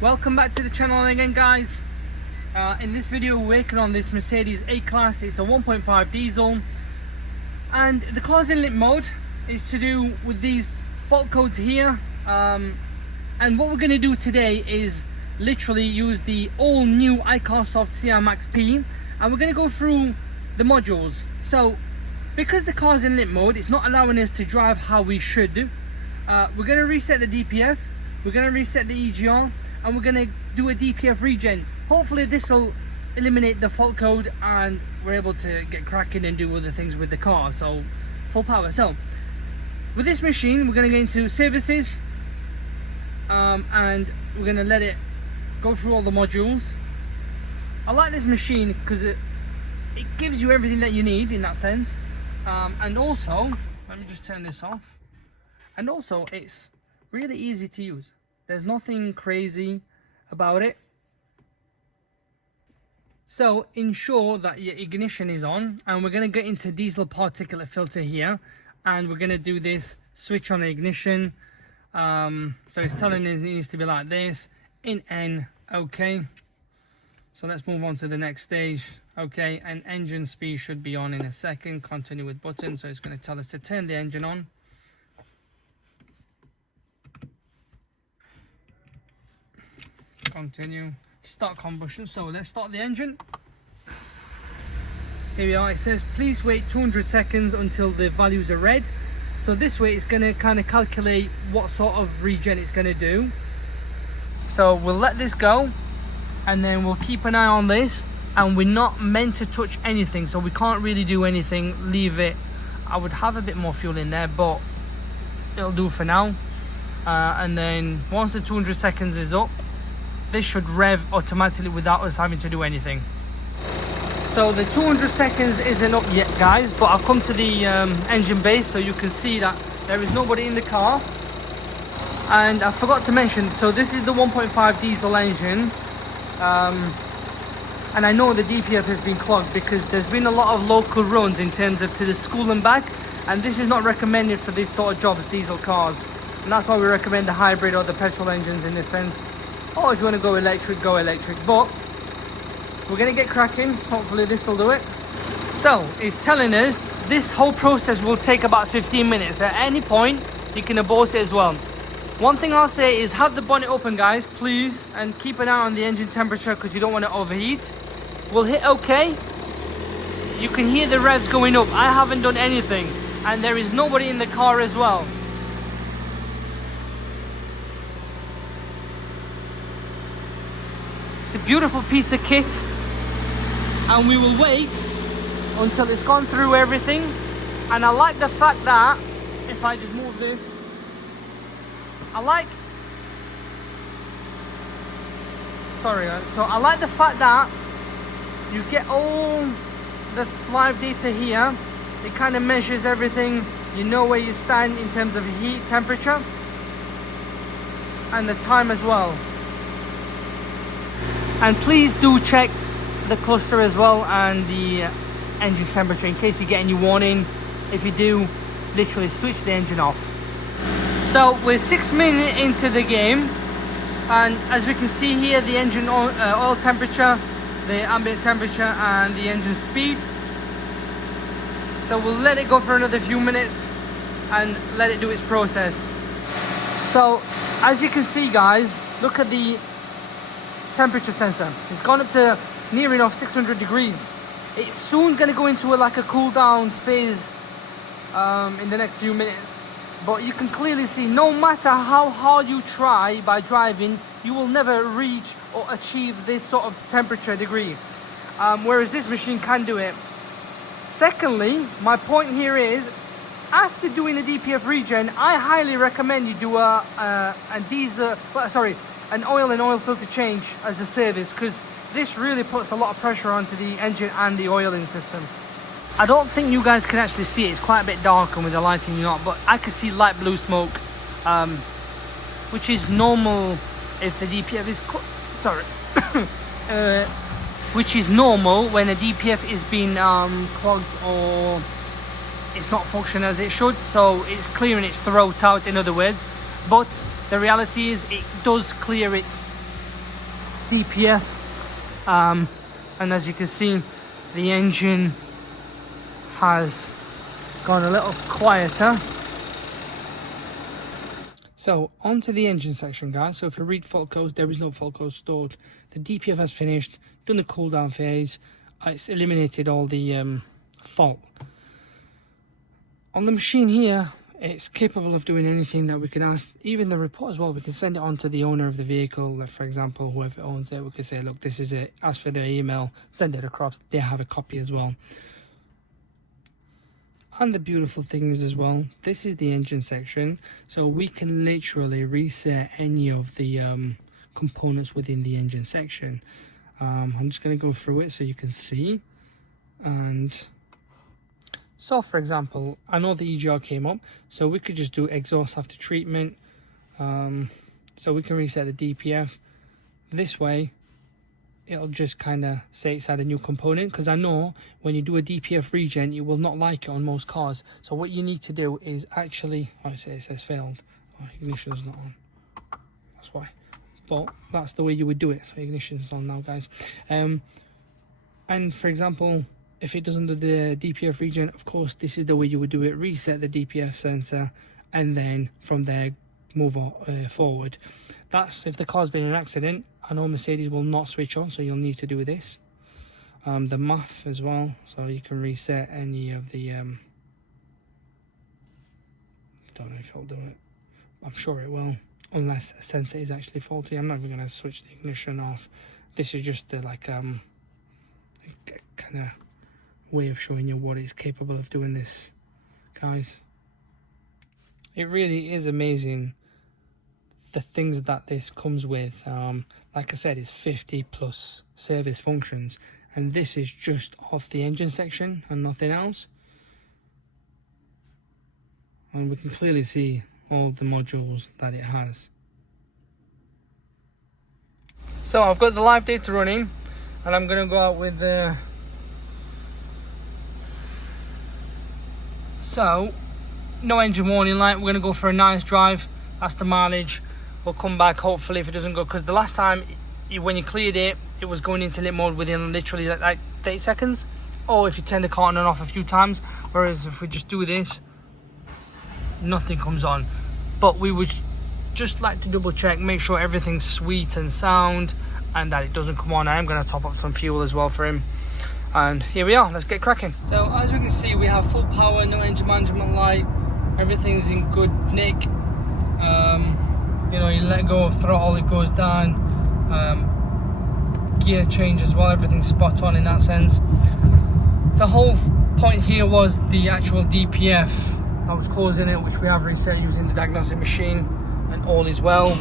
Welcome back to the channel again, guys. In this video we're working on this Mercedes A-Class. It's a 1.5 diesel and the car's in limp mode. Is to do with these fault codes here, and what we're going to do today is literally use the all new iCarSoft CR Max P, and we're going to go through the modules. So because the car's in limp mode, it's not allowing us to drive how we should do. We're going to reset the DPF, we're going to reset the EGR, and we're going to do a DPF regen. Hopefully this will eliminate the fault code and we're able to get cracking and do other things with the car, so full power. So with this machine we're going to get into services, and we're going to let it go through all the modules. I like this machine because it gives you everything that you need in that sense, and also, let me just turn this off, and also it's really easy to use. There's nothing crazy about it. So ensure that your ignition is on, and we're going to get into diesel particulate filter here, and we're going to do this switch on the ignition. So it's telling us it needs to be like this, in N, okay. So let's move on to the next stage, okay, and engine speed should be on in a second. Continue with button, so it's going to tell us to turn the engine on. Continue, start combustion. So let's start the engine. Here we are. It says please wait 200 seconds until the values are red. So this way it's going to kind of calculate what sort of regen it's going to do. So we'll let this go, and then we'll keep an eye on this, and we're not meant to touch anything, so we can't really do anything. Leave it. I would have a bit more fuel in there, but it'll do for now. And then once the 200 seconds is up, this should rev automatically without us having to do anything. So the 200 seconds isn't up yet, guys, but I've come to the engine bay, so you can see that there is nobody in the car. And I forgot to mention, so this is the 1.5 diesel engine, and I know the DPF has been clogged because there's been a lot of local runs in terms of to the school and back, and this is not recommended for these sort of jobs, diesel cars, and that's why we recommend the hybrid or the petrol engines in this sense. Or if you want to go electric, but we're going to get cracking. Hopefully this will do it. So it's telling us this whole process will take about 15 minutes. At any point you can abort it as well. One thing I'll say is have the bonnet open, guys, please, and keep an eye on the engine temperature because you don't want to overheat. We'll hit OK. You can hear the revs going up. I haven't done anything, and there is nobody in the car as well. It's a beautiful piece of kit, and we will wait until it's gone through everything. And I like the fact that if I just move this, I like the fact that you get all the live data here. It kind of measures everything. You know where you stand in terms of heat, temperature, and the time as well. And please do check the cluster as well and the engine temperature in case you get any warning. If you do, literally switch the engine off. So we're 6 minutes into the game, and as we can see here, the engine oil temperature, the ambient temperature, and the engine speed. So we'll let it go for another few minutes and let it do its process. So as you can see, guys, look at the temperature sensor. It's gone up to near enough 600 degrees. It's soon going to go into like a cool down phase in the next few minutes, but you can clearly see no matter how hard you try by driving, you will never reach or achieve this sort of temperature degree, whereas this machine can do it. Secondly, my point here is, after doing a DPF regen, I highly recommend you do an oil and oil filter change as a service, because this really puts a lot of pressure onto the engine and the oiling system. I don't think you guys can actually see it. It's quite a bit darker with the lighting not, but I can see light blue smoke, which is normal if the DPF is which is normal when a DPF is being clogged or it's not functioning as it should, so it's clearing its throat out, in other words. But the reality is it does clear its DPF, and as you can see, the engine has gone a little quieter. So onto the engine section, guys. So if you read fault codes, there is no fault code stored. The DPF has finished, done the cool down phase. It's eliminated all the fault. On the machine here, it's capable of doing anything that we can ask, even the report as well. We can send it on to the owner of the vehicle, like for example, whoever owns it. We can say, look, this is it, ask for their email, send it across, they have a copy as well. And the beautiful thing is as well, this is the engine section, so we can literally reset any of the components within the engine section. I'm just going to go through it so you can see. And so for example, I know the EGR came up, so we could just do exhaust after treatment. So we can reset the DPF. This way it'll just kind of say it's had a new component, because I know when you do a DPF regen, you will not like it on most cars. So what you need to do is actually, oh, it says failed. Oh, ignition's not on, that's why. But that's the way you would do it. So ignition's on now, guys. And for example, if it doesn't do the DPF regen, of course, this is the way you would do it. Reset the DPF sensor, and then from there, move forward. That's if the car's been in an accident. I know Mercedes will not switch on, so you'll need to do this. The MAF as well, so you can reset any of the... don't know if it'll do it. I'm sure it will, unless a sensor is actually faulty. I'm not even going to switch the ignition off. This is just the kind of way of showing you what it's capable of doing, this, guys. It really is amazing the things that this comes with. Like I said, it's 50 plus service functions, and this is just off the engine section and nothing else. And we can clearly see all the modules that it has. So I've got the live data running, and I'm going to go out with the... So, no engine warning light. We're going to go for a nice drive. That's the mileage. We'll come back hopefully if it doesn't go, because the last time when you cleared it, it was going into lit mode within literally like 30 seconds, or if you turn the car on and off a few times. Whereas if we just do this, nothing comes on. But we would just like to double check, make sure everything's sweet and sound, and that it doesn't come on. I am going to top up some fuel as well for him. And here we are, let's get cracking. So as we can see, we have full power, no engine management light, everything's in good nick. You know, you let go of throttle, it goes down. Gear change as well, everything's spot on in that sense. The whole point here was the actual DPF that was causing it, which we have reset using the diagnostic machine, and all is well.